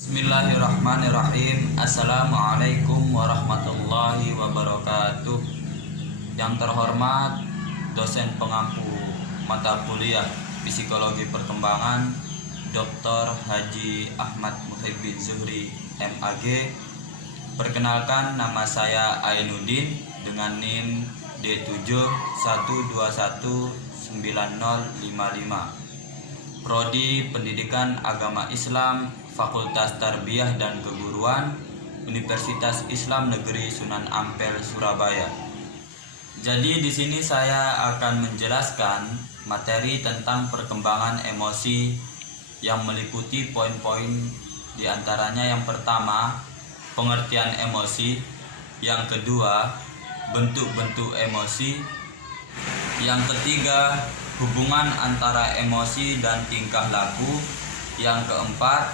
Bismillahirrahmanirrahim. Assalamualaikum warahmatullahi wabarakatuh. Yang terhormat dosen pengampu mata kuliah Psikologi Perkembangan Dr. Haji Ahmad Muhibbin Zuhri MAG. Perkenalkan, nama saya Ainuddin dengan NIM D71219055. Prodi Pendidikan Agama Islam, Fakultas Tarbiyah dan Keguruan, Universitas Islam Negeri Sunan Ampel, Surabaya. Jadi di sini saya akan menjelaskan materi tentang perkembangan emosi yang meliputi poin-poin, diantaranya yang pertama, pengertian emosi, yang kedua, bentuk-bentuk emosi, yang ketiga, hubungan antara emosi dan tingkah laku, yang keempat,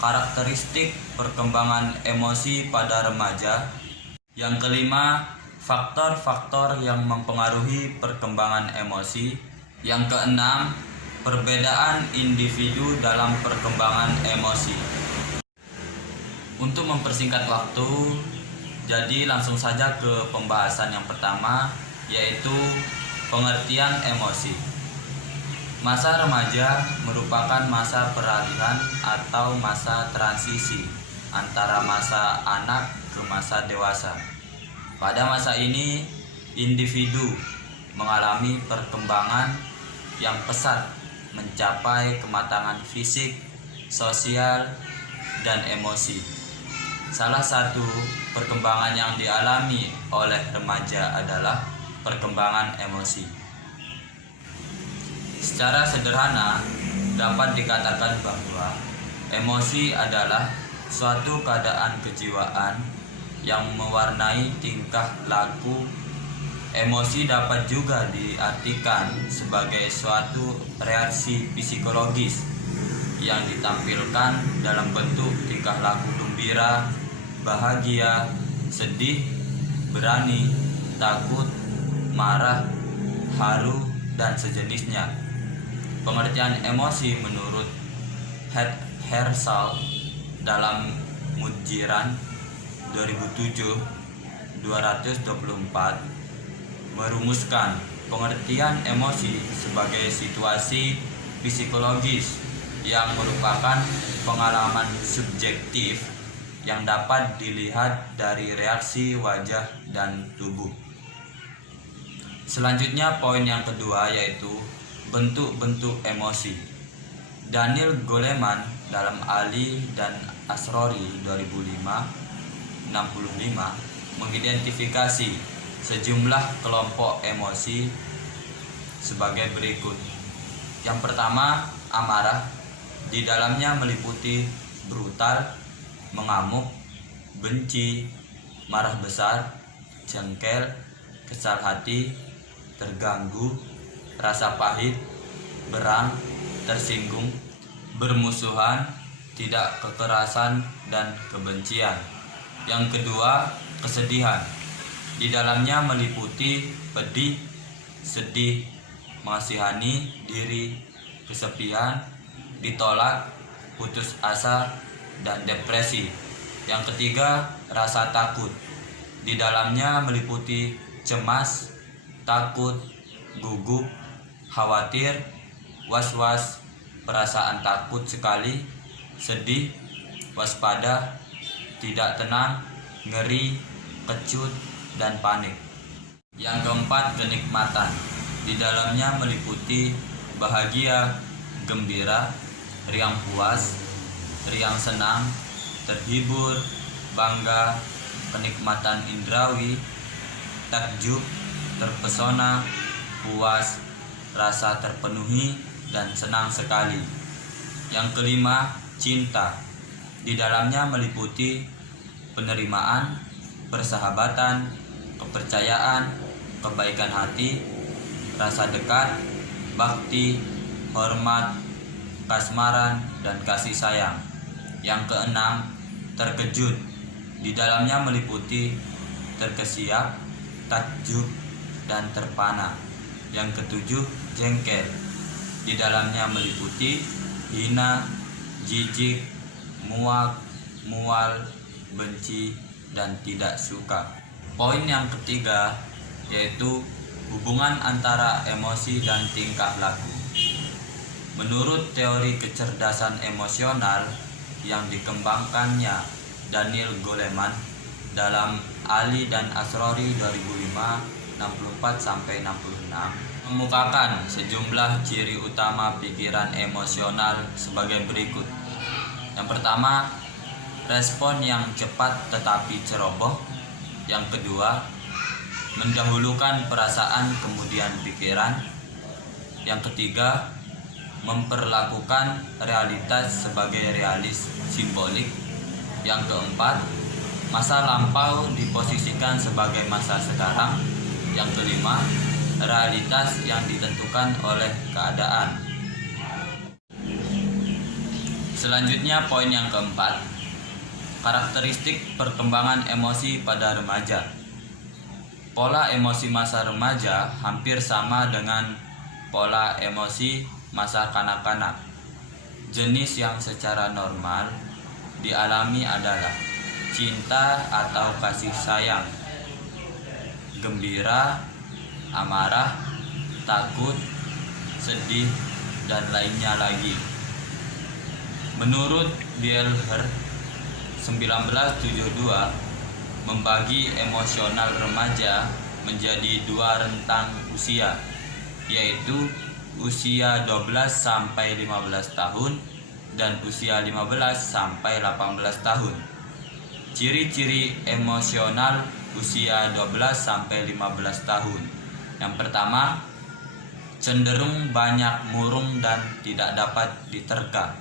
karakteristik perkembangan emosi pada remaja, yang kelima, faktor-faktor yang mempengaruhi perkembangan emosi, yang keenam, perbedaan individu dalam perkembangan emosi. Untuk mempersingkat waktu, jadi langsung saja ke pembahasan yang pertama, yaitu pengertian emosi. Masa remaja merupakan masa peralihan atau masa transisi antara masa anak ke masa dewasa. Pada masa ini, individu mengalami perkembangan yang pesat mencapai kematangan fisik, sosial, dan emosi. Salah satu perkembangan yang dialami oleh remaja adalah perkembangan emosi. Secara sederhana, dapat dikatakan bahwa emosi adalah suatu keadaan kejiwaan yang mewarnai tingkah laku. Emosi dapat juga diartikan sebagai suatu reaksi psikologis yang ditampilkan dalam bentuk tingkah laku gembira, bahagia, sedih, berani, takut, marah, haru, dan sejenisnya. Pengertian emosi menurut Herschel dalam Mujiran 2007-224 merumuskan pengertian emosi sebagai situasi psikologis yang merupakan pengalaman subjektif yang dapat dilihat dari reaksi wajah dan tubuh. Selanjutnya poin yang kedua, yaitu bentuk-bentuk emosi. Daniel Goleman dalam Ali dan Asrori 2005-65 mengidentifikasi sejumlah kelompok emosi sebagai berikut. Yang pertama, amarah. Di dalamnya meliputi brutal, mengamuk, benci, marah besar, jengkel, kesal hati, terganggu, rasa pahit, berang, tersinggung, bermusuhan, tidak kekerasan, dan kebencian. Yang kedua, kesedihan. Di dalamnya meliputi pedih, sedih, mengasihani diri, kesepian, ditolak, putus asa, dan depresi. Yang ketiga, rasa takut. Di dalamnya meliputi cemas, takut, gugup, khawatir, was-was, perasaan takut sekali, sedih, waspada, tidak tenang, ngeri, kecut, dan panik. Yang keempat, kenikmatan. Di dalamnya meliputi bahagia, gembira, riang puas, riang senang, terhibur, bangga, kenikmatan indrawi, takjub, terpesona, puas, rasa terpenuhi, dan senang sekali. Yang kelima, cinta. Di dalamnya meliputi penerimaan, persahabatan, kepercayaan, kebaikan hati, rasa dekat, bakti, hormat, kasmaran, dan kasih sayang. Yang keenam, terkejut. Di dalamnya meliputi terkesiap, takjub, dan terpana. Yang ketujuh, jengkel. Di dalamnya meliputi hina, jijik, muak, mual, benci, dan tidak suka. Poin yang ketiga yaitu hubungan antara emosi dan tingkah laku. Menurut teori kecerdasan emosional yang dikembangkannya Daniel Goleman dalam Ali dan Asrori 2005 64-66 mengemukakan sejumlah ciri utama pikiran emosional sebagai berikut. Yang pertama, respon yang cepat tetapi ceroboh. Yang kedua, mendahulukan perasaan kemudian pikiran. Yang ketiga, memperlakukan realitas sebagai realis simbolik. Yang keempat, masa lampau diposisikan sebagai masa sekarang. Yang kelima, realitas yang ditentukan oleh keadaan. Selanjutnya poin yang keempat, karakteristik perkembangan emosi pada remaja. Pola emosi masa remaja hampir sama dengan pola emosi masa kanak-kanak. Jenis yang secara normal dialami adalah cinta atau kasih sayang, gembira, amarah, takut, sedih, dan lainnya lagi. Menurut Bielher 1972 membagi emosional remaja menjadi dua rentang usia, yaitu usia 12 sampai 15 tahun dan usia 15 sampai 18 tahun. Ciri-ciri emosional usia 12 sampai 15 tahun. Yang pertama, cenderung banyak murung dan tidak dapat diterka.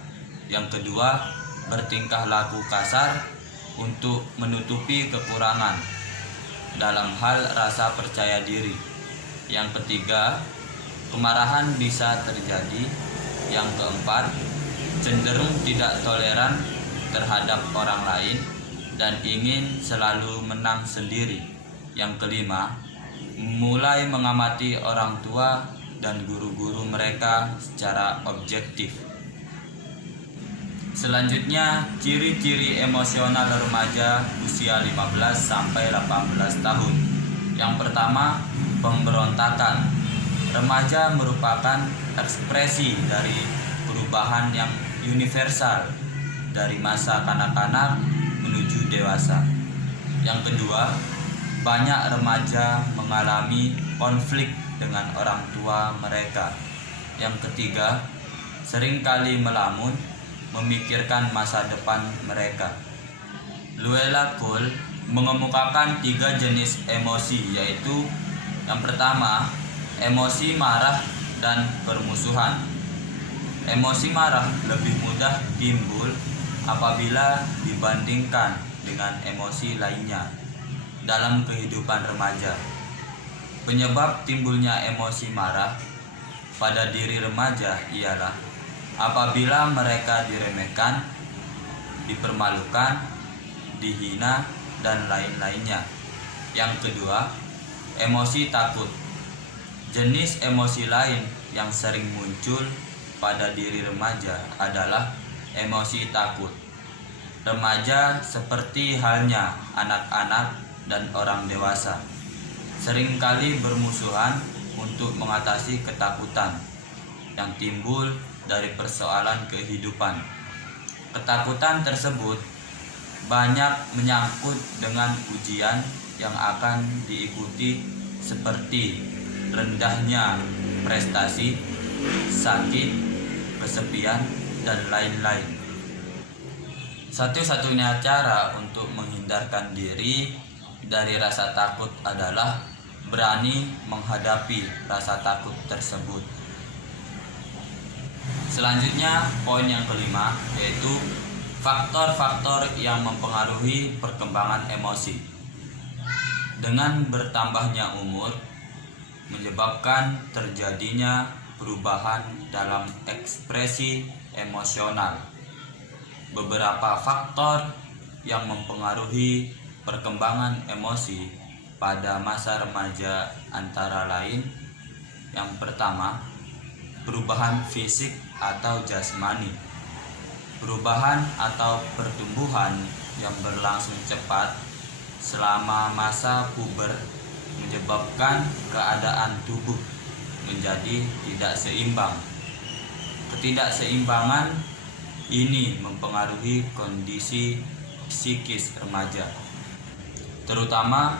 Yang kedua, bertingkah laku kasar untuk menutupi kekurangan dalam hal rasa percaya diri. Yang ketiga, kemarahan bisa terjadi. Yang keempat, cenderung tidak toleran terhadap orang lain dan ingin selalu menang sendiri. Yang kelima, mulai mengamati orang tua dan guru-guru mereka secara objektif. Selanjutnya, ciri-ciri emosional remaja usia 15 sampai 18 tahun. Yang pertama, pemberontakan. Remaja merupakan ekspresi dari perubahan yang universal dari masa kanak-kanak menuju dewasa. Yang kedua, banyak remaja mengalami konflik dengan orang tua mereka. Yang ketiga, seringkali melamun, memikirkan masa depan mereka. Luella Cole mengemukakan 3 jenis emosi, yaitu yang pertama, emosi marah dan permusuhan. Emosi marah lebih mudah timbul apabila dibandingkan dengan emosi lainnya dalam kehidupan remaja. Penyebab timbulnya emosi marah pada diri remaja ialah apabila mereka diremehkan, dipermalukan, dihina, dan lain-lainnya. Yang kedua, emosi takut. Jenis emosi lain yang sering muncul pada diri remaja adalah emosi takut. Remaja seperti halnya anak-anak dan orang dewasa seringkali bermusuhan untuk mengatasi ketakutan yang timbul dari persoalan kehidupan. Ketakutan tersebut banyak menyangkut dengan ujian yang akan diikuti seperti rendahnya prestasi, sakit, kesepian, dan lain-lain. Satu-satunya cara untuk menghindarkan diri dari rasa takut adalah berani menghadapi rasa takut tersebut. Selanjutnya, poin yang kelima yaitu faktor-faktor yang mempengaruhi perkembangan emosi. Dengan bertambahnya umur menyebabkan terjadinya perubahan dalam ekspresi emosional. Beberapa faktor yang mempengaruhi perkembangan emosi pada masa remaja antara lain: yang pertama, perubahan fisik atau jasmani. Perubahan atau pertumbuhan yang berlangsung cepat selama masa puber menyebabkan keadaan tubuh menjadi tidak seimbang. Ketidakseimbangan ini mempengaruhi kondisi psikis remaja. Terutama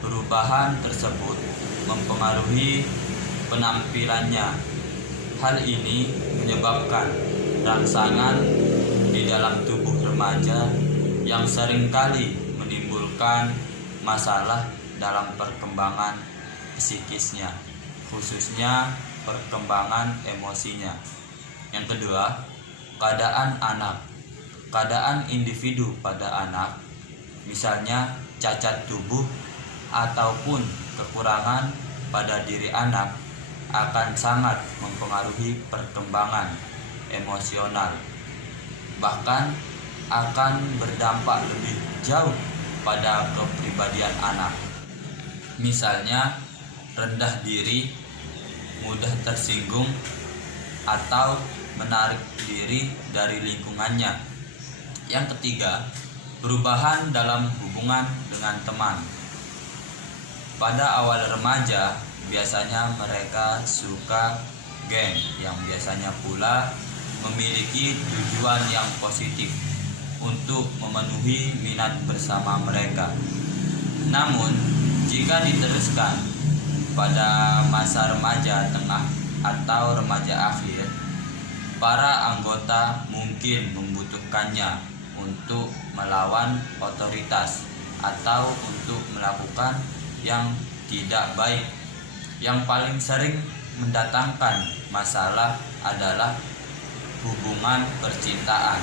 perubahan tersebut mempengaruhi penampilannya. Hal ini menyebabkan rangsangan di dalam tubuh remaja yang seringkali menimbulkan masalah dalam perkembangan psikisnya, khususnya perkembangan emosinya. Yang kedua, keadaan anak. Keadaan individu pada anak, misalnya cacat tubuh ataupun kekurangan pada diri anak, akan sangat mempengaruhi perkembangan emosional, bahkan akan berdampak lebih jauh pada kepribadian anak. Misalnya rendah diri, mudah tersinggung, atau menarik diri dari lingkungannya. Yang ketiga, perubahan dalam hubungan dengan teman. Pada awal remaja, biasanya mereka suka geng yang biasanya pula memiliki tujuan yang positif untuk memenuhi minat bersama mereka. Namun, jika diteruskan pada masa remaja tengah atau remaja akhir, para anggota mungkin membutuhkannya untuk melawan otoritas atau untuk melakukan yang tidak baik. Yang paling sering mendatangkan masalah adalah hubungan percintaan.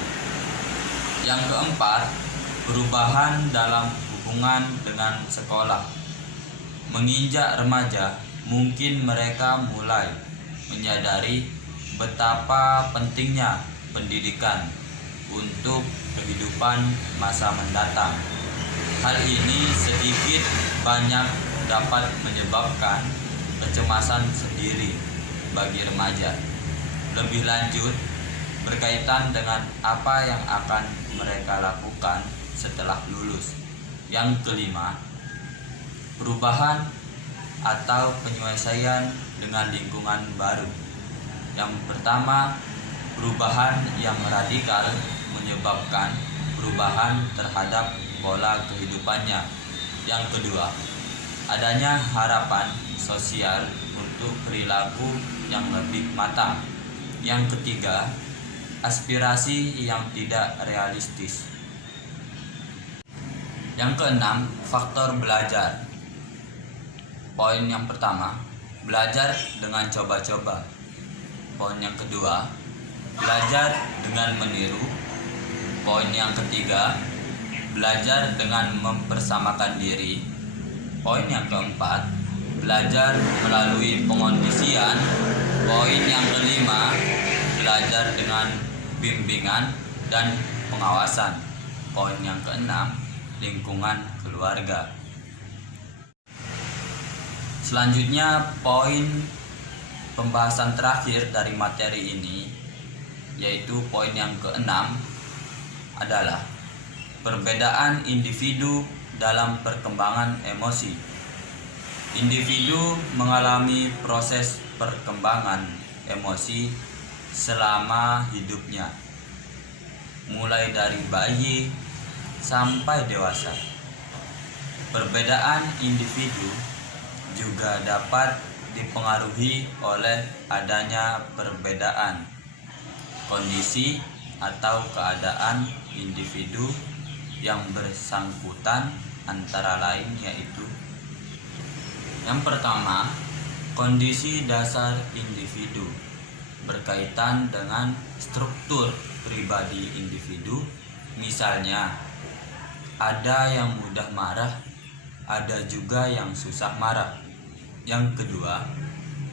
Yang keempat, perubahan dalam hubungan dengan sekolah. Menginjak remaja, mungkin mereka mulai menyadari betapa pentingnya pendidikan untuk kehidupan masa mendatang. Hal ini sedikit banyak dapat menyebabkan kecemasan sendiri bagi remaja. Lebih lanjut, berkaitan dengan apa yang akan mereka lakukan setelah lulus. Yang kelima, perubahan atau penyesuaian dengan lingkungan baru. Yang pertama, perubahan yang radikal menyebabkan perubahan terhadap pola kehidupannya. Yang kedua, adanya harapan sosial untuk perilaku yang lebih matang. Yang ketiga, aspirasi yang tidak realistis. Yang keenam, faktor belajar. Poin yang pertama, belajar dengan coba-coba. Poin yang kedua, belajar dengan meniru. Poin yang ketiga, belajar dengan mempersamakan diri. Poin yang keempat, belajar melalui pengondisian. Poin yang kelima, belajar dengan bimbingan dan pengawasan. Poin yang keenam, lingkungan keluarga. Selanjutnya, poin pembahasan terakhir dari materi ini, yaitu poin yang keenam, adalah perbedaan individu dalam perkembangan emosi. Individu mengalami proses perkembangan emosi selama hidupnya, mulai dari bayi sampai dewasa. Perbedaan individu juga dapat dipengaruhi oleh adanya perbedaan kondisi atau keadaan individu yang bersangkutan, antara lain yaitu: yang pertama, kondisi dasar individu berkaitan dengan struktur pribadi individu. Misalnya, ada yang mudah marah, ada juga yang susah marah. Yang kedua,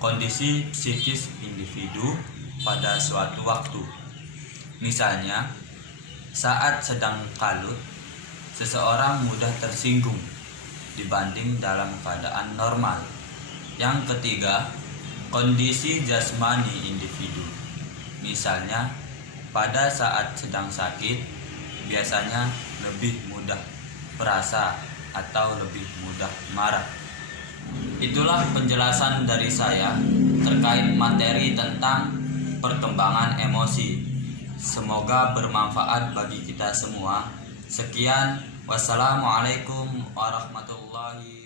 kondisi psikis individu pada suatu waktu. Misalnya, saat sedang kalut, seseorang mudah tersinggung dibanding dalam keadaan normal. Yang ketiga, kondisi jasmani individu. Misalnya, pada saat sedang sakit biasanya lebih mudah perasa atau lebih mudah marah. Itulah penjelasan dari saya terkait materi tentang perkembangan emosi. Semoga bermanfaat bagi kita semua. Sekian, wassalamualaikum warahmatullahi wabarakatuh.